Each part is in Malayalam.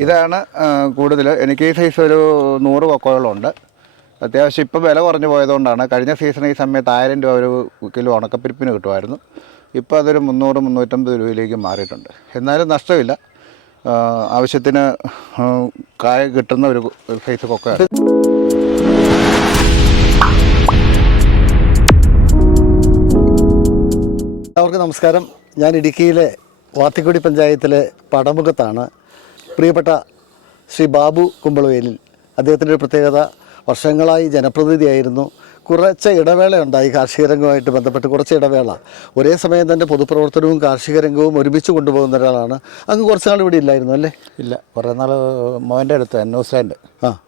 ഇതാണ് കൂടുതൽ എനിക്ക് ഈ സൈസ് ഒരു നൂറ് കൊക്കോകളുണ്ട്. അത്യാവശ്യം ഇപ്പോൾ വില കുറഞ്ഞു പോയതുകൊണ്ടാണ്. കഴിഞ്ഞ സീസൺ ഈ സമയത്ത് ആയിരം രൂപ ഒരു കിലോ ഉണക്കപ്പിരിപ്പിന് കിട്ടുമായിരുന്നു. ഇപ്പോൾ അതൊരു മുന്നൂറ് മുന്നൂറ്റമ്പത് രൂപയിലേക്ക് മാറിയിട്ടുണ്ട്. എന്നാലും നഷ്ടമില്ല. ആവശ്യത്തിന് കായ കിട്ടുന്ന ഒരു സൈസ് കൊക്കയാണ്. എല്ലാവർക്കും നമസ്കാരം. ഞാൻ ഇടുക്കിയിലെ വാത്തിക്കുടി പഞ്ചായത്തിലെ പടമുഖത്താണ് പ്രിയപ്പെട്ട ശ്രീ ബാബു കുമ്പളവേലിൽ. അദ്ദേഹത്തിന്റെ ഒരു പ്രത്യേകത വർഷങ്ങളായി ജനപ്രതിനിധിയായിരുന്നു. കുറച്ച് ഇടവേള ഉണ്ടായി കാർഷിക രംഗവുമായിട്ട് ബന്ധപ്പെട്ട് കുറച്ച് ഇടവേള. ഒരേ സമയം തന്നെ പൊതുപ്രവർത്തനവും കാർഷിക രംഗവും ഒരുമിച്ച് കൊണ്ടുപോകുന്ന ഒരാളാണ്. അങ്ങ് കുറച്ച് നാൾ ഇവിടെ ഇല്ലായിരുന്നു അല്ലേ? ഇല്ല. കുറേ നാൾ മോന്റെ അടുത്ത് ന്യൂസിലാൻഡ് ആ.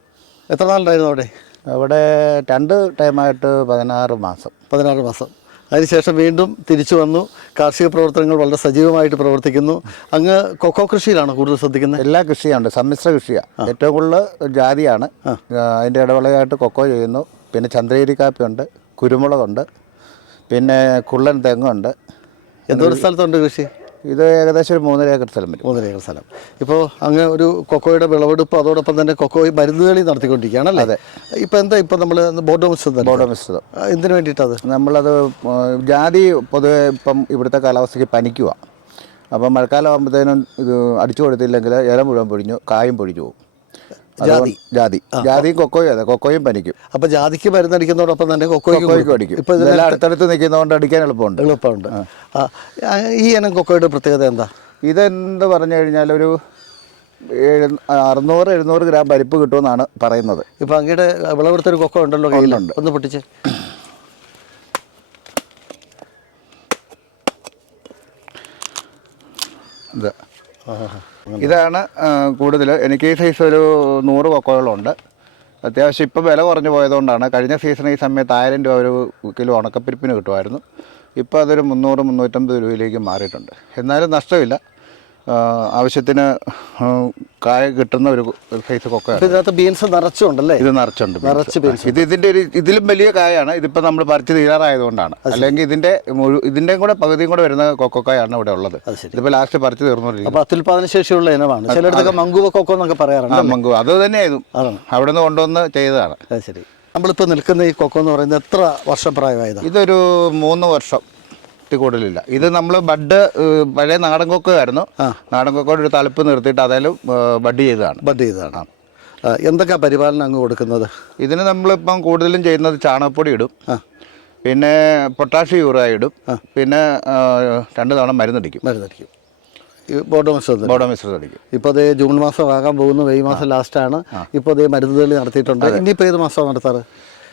എത്ര നാളുണ്ടായിരുന്നു അവിടെ? അവിടെ രണ്ട് ടൈമായിട്ട് പതിനാറ് മാസം. പതിനാറ് മാസം. അതിനുശേഷം വീണ്ടും തിരിച്ചു വന്നു. കാർഷിക പ്രവർത്തനങ്ങൾ വളരെ സജീവമായിട്ട് പ്രവർത്തിക്കുന്നു. അങ്ങ് കൊക്കോ കൃഷിയിലാണ് കൂടുതൽ ശ്രദ്ധിക്കുന്നത്? എല്ലാ കൃഷിയാണ് സമ്മിശ്ര കൃഷിയാണ് ഏറ്റവും കൂടുതൽ ജാതിയാണ്. അതിന്റെ ഇടവേളയായിട്ട് കൊക്കോ ചെയ്യുന്നു. പിന്നെ ചന്ദ്രഗിരി കാപ്പിയുണ്ട് കുരുമുളകുണ്ട് പിന്നെ കുള്ളൻ തെങ്ങുണ്ട്. എന്തോ സ്ഥലത്തുണ്ട് കൃഷി? ഇത് ഏകദേശം ഒരു മൂന്നര ഏക്കർ സ്ഥലം വരും. മൂന്നര ഏക്കർ സ്ഥലം. ഇപ്പോൾ അങ്ങ് ഒരു കൊക്കോയുടെ വിളവെടുപ്പ് അതോടൊപ്പം തന്നെ കൊക്കോ മരുന്നുകളി നടത്തിക്കൊണ്ടിരിക്കുകയാണ് അല്ലേ? ഇപ്പോൾ എന്താ ഇപ്പോൾ നമ്മൾ ബോർഡോ മിശ്രിതം ബോർഡോ മിശ്രിതം. എന്തിനു വേണ്ടിയിട്ടത് നമ്മളത് ജാതി പൊതുവെ ഇപ്പം ഇവിടുത്തെ കാലാവസ്ഥയ്ക്ക് പനിക്കുക അപ്പം മഴക്കാലം ആകുമ്പോഴത്തേനും ഇത് അടിച്ചു കൊടുത്തില്ലെങ്കിൽ ഇല മുഴുവൻ പൊഴിഞ്ഞു കായും പൊഴിഞ്ഞു പോകും. ജാതി. ജാതി. ജാതിയും കൊക്കോയും അതെ. കൊക്കോയും പനിക്കും. അപ്പോൾ ജാതിക്ക് മരുന്നടിക്കുന്നതോടൊപ്പം തന്നെ കൊക്കോയ്ക്ക് അടിക്കും. ഇപ്പൊ ഇതെല്ലാം അടുത്തടുത്ത് നിൽക്കുന്നതുകൊണ്ട് അടിക്കാൻ എളുപ്പമുണ്ട്. എളുപ്പമുണ്ട്. ഈ ഇനം കൊക്കോയുടെ പ്രത്യേകത എന്താ? ഇതെന്ത് പറഞ്ഞു കഴിഞ്ഞാൽ ഒരു അറുന്നൂറ് എഴുന്നൂറ് ഗ്രാം പരിപ്പ് കിട്ടുമെന്നാണ് പറയുന്നത്. ഇപ്പൊ അങ്ങയുടെ വിളവെടുത്തൊരു കൊക്കോ ഉണ്ടല്ലോ കയ്യിലുണ്ട് ഒന്ന് പൊട്ടിച്ച്. ഇത്. ഇതാണ് കൂടുതൽ. എനിക്ക് ഈ സൈസ് ഒരു നൂറ് കൊക്കോകളുണ്ട്. അത്യാവശ്യം ഇപ്പോൾ വില കുറഞ്ഞു പോയതുകൊണ്ടാണ്. കഴിഞ്ഞ സീസൺ ഈ സമയത്ത് ആയിരം രൂപ ഒരു കിലോ ഉണക്കപ്പിരിപ്പിന് കിട്ടുമായിരുന്നു. ഇപ്പോൾ അതൊരു മുന്നൂറ് മുന്നൂറ്റമ്പത് രൂപയിലേക്ക് മാറിയിട്ടുണ്ട്. എന്നാലും നഷ്ടമില്ല. ആവശ്യത്തിന് കായ കിട്ടുന്ന ഒരു സൈസ് കൊക്ക ഇതിനകത്ത് ബീൻസ് നിറച്ചുണ്ടല്ലേ? ഇത് നിറച്ചുണ്ട്. നിറച്ച് ബീൻസ് ഇത് ഇതിന്റെ ഒരു ഇതിലും വലിയ കായാണ്. ഇതിപ്പോ നമ്മൾ പറിച്ച് തീരാറായതുകൊണ്ടാണ് അല്ലെങ്കിൽ ഇതിന്റെ ഇതിന്റെയും കൂടെ പകുതിയും കൂടെ വരുന്ന കൊക്കോക്കായാണ് ഇവിടെ ഉള്ളത്. ഇതിപ്പോ ലാസ്റ്റ് പറിച്ച് തീർന്നുകൊണ്ടിരിക്കുന്നത് അപ്പോൾ അത്യുൽപാദന ശേഷിയുള്ള ഇനമാണ്. ചിലയിടത്തൊക്കെ മങ്കുവ കൊക്കോ എന്നൊക്കെ പറയാറുണ്ട് ആ മങ്കു അത് തന്നെയായിരുന്നു. അവിടെ നിന്ന് കൊണ്ടുവന്ന് ചെയ്തതാണ്. ശരി. നമ്മളിപ്പോൾ നിൽക്കുന്ന ഈ കൊക്കോ എന്ന് പറയുന്നത് എത്ര വർഷം പ്രായമായതാണ് ഇതൊരു മൂന്ന് വർഷം. കൂടുതലില്ല ഇത് നമ്മൾ ബഡ് പഴയ നാടൻ കൊക്കയായിരുന്നു നാടൻ കൊക്കോടെ ഒരു തലപ്പ് നിർത്തിയിട്ട് അതായാലും ബഡ് ചെയ്തതാണ്. ബഡ് ചെയ്തതാണ്. എന്തൊക്കെയാണ് പരിപാലനം അങ്ങ് കൊടുക്കുന്നത്? ഇതിന് നമ്മളിപ്പം കൂടുതലും ചെയ്യുന്നത് ചാണകപ്പൊടി ഇടും. പിന്നെ പൊട്ടാഷ്യം യൂറിയ ഇടും. പിന്നെ രണ്ട് തവണ മരുന്നടിക്കും. മരുന്നടിക്കും. ഈ ബോർഡോ മിശ്രിതം ബോഡോ മിശ്രിതം അടിക്കും. ഇപ്പോൾ അതേ ജൂൺ മാസം ആകാൻ പോകുന്നു മെയ് മാസം ലാസ്റ്റാണ്. ഇപ്പോൾ അതേ മരുന്ന് തെളി നടത്തിയിട്ടുണ്ട്. ഇനിയിപ്പോൾ ഏത് മാസമാണ് നടത്താറ്?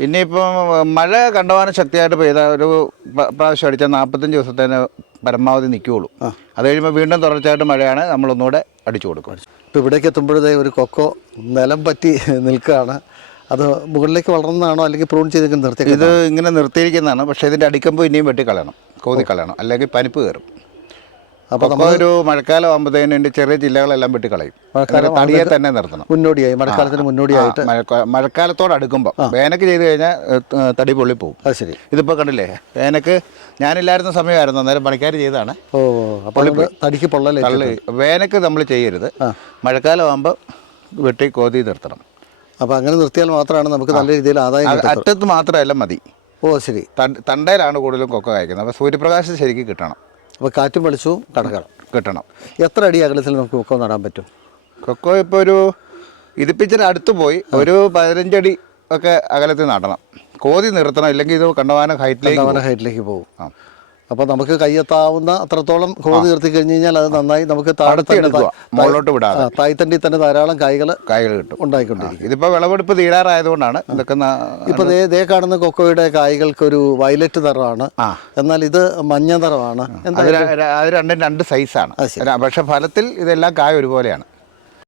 ഇനിയിപ്പം മഴ കണ്ടമാനം ശക്തിയായിട്ട് പെയ്ത ഒരു പ്രാവശ്യം അടിച്ചാൽ നാൽപ്പത്തഞ്ച് ദിവസത്തേന് പരമാവധി നിൽക്കുകയുള്ളൂ. അത് കഴിയുമ്പോൾ വീണ്ടും തുടർച്ചയായിട്ട് മഴയാണ് നമ്മളൊന്നുകൂടെ അടിച്ചു കൊടുക്കും. ഇപ്പോൾ ഇവിടേക്ക് എത്തുമ്പോഴത്തേ ഒരു കൊക്കോ നിലം പറ്റി നിൽക്കുകയാണ്. അത് മുകളിലേക്ക് വളർന്നതാണോ അല്ലെങ്കിൽ പ്രൂൺ ചെയ്ത് നിർത്തി ഇത് ഇങ്ങനെ നിർത്തിയിരിക്കുന്നതാണ്. പക്ഷേ ഇതിന്റെ അടിക്കമ്പ് ഇനിയും വെട്ടിക്കളയണം കോതി കളയണം അല്ലെങ്കിൽ പനിപ്പ് കയറും. അപ്പോൾ ഒരു മഴക്കാലം ആകുമ്പോഴത്തേനും ഇതിന്റെ ചെറിയ ജില്ലകളെല്ലാം വെട്ടിക്കളയും. തടിയെ തന്നെ നിർത്തണം. മുന്നോടിയായി മഴക്കാലത്തിന് മുന്നോടിയായിട്ട് മഴക്കാലത്തോട് അടുക്കുമ്പോൾ വേനക്ക് ചെയ്ത് കഴിഞ്ഞാൽ തടി തടി പോകും. അത് ശരി. ഇതിപ്പോൾ കണ്ടില്ലേ വേനക്ക് ഞാനില്ലായിരുന്ന സമയമായിരുന്നു അന്നേരം പണിക്കാർ ചെയ്താണ് ഓ അപ്പോൾ തടിക്ക് പൊള്ളല്ലേ തള്ളി വേനക്ക് നമ്മൾ ചെയ്യരുത്. മഴക്കാലം ആകുമ്പോൾ വെട്ടി കോതി നിർത്തണം. അപ്പോൾ അങ്ങനെ നിർത്തിയാൽ മാത്രമാണ് നമുക്ക് നല്ല രീതിയിൽ ആദായം അറ്റത്ത് മാത്രമല്ല മതി. ഓ ശരി. തണ്ട് തണ്ടയിലാണ് കൂടുതലും കൊക്ക കായ്ക്കുന്നത്. അപ്പോൾ സൂര്യപ്രകാശം ശരിക്കും കിട്ടണം. അപ്പോൾ കാറ്റും വെളിച്ചവും കടകണം കിട്ടണം. എത്ര അടി അകലത്തിൽ നമുക്ക് കൊക്കോ നടാൻ പറ്റും? കൊക്കോ ഇപ്പോൾ ഒരു ഇതിപ്പിച്ചിന് അടുത്ത് പോയി. ഒരു പതിനഞ്ചടി ഒക്കെ അകലത്തിൽ നടണം. കോതി നിർത്തണം. ഇല്ലെങ്കിൽ ഇത് കണ്ടമാനം ഹൈറ്റിലേക്ക് ഹൈറ്റിലേക്ക് പോകും. ആ. അപ്പോൾ നമുക്ക് കയ്യെത്താവുന്ന അത്രത്തോളം കോതി നിർത്തി കഴിഞ്ഞ് കഴിഞ്ഞാൽ അത് നന്നായി നമുക്ക് മുകളിലോട്ട് വിടാതെ. തായ്തണ്ടി തന്നെ ധാരാളം കായ്കൾ കായകൾ കിട്ടും. ഉണ്ടായിക്കൊണ്ടിരിക്കും. ഇതിപ്പോൾ വിളവെടുപ്പ് തീരാറായതുകൊണ്ടാണ് ഇതൊക്കെ ഇപ്പോൾ ദേ ദേ കാണുന്ന കൊക്കോയുടെ കായ്കൾക്ക് ഒരു വയലറ്റ് നിറമാണ് എന്നാൽ ഇത് മഞ്ഞ നിറമാണ് അത് രണ്ടും രണ്ട് സൈസാണ് പക്ഷെ ഫലത്തിൽ ഇതെല്ലാം കായ ഒരുപോലെയാണ്.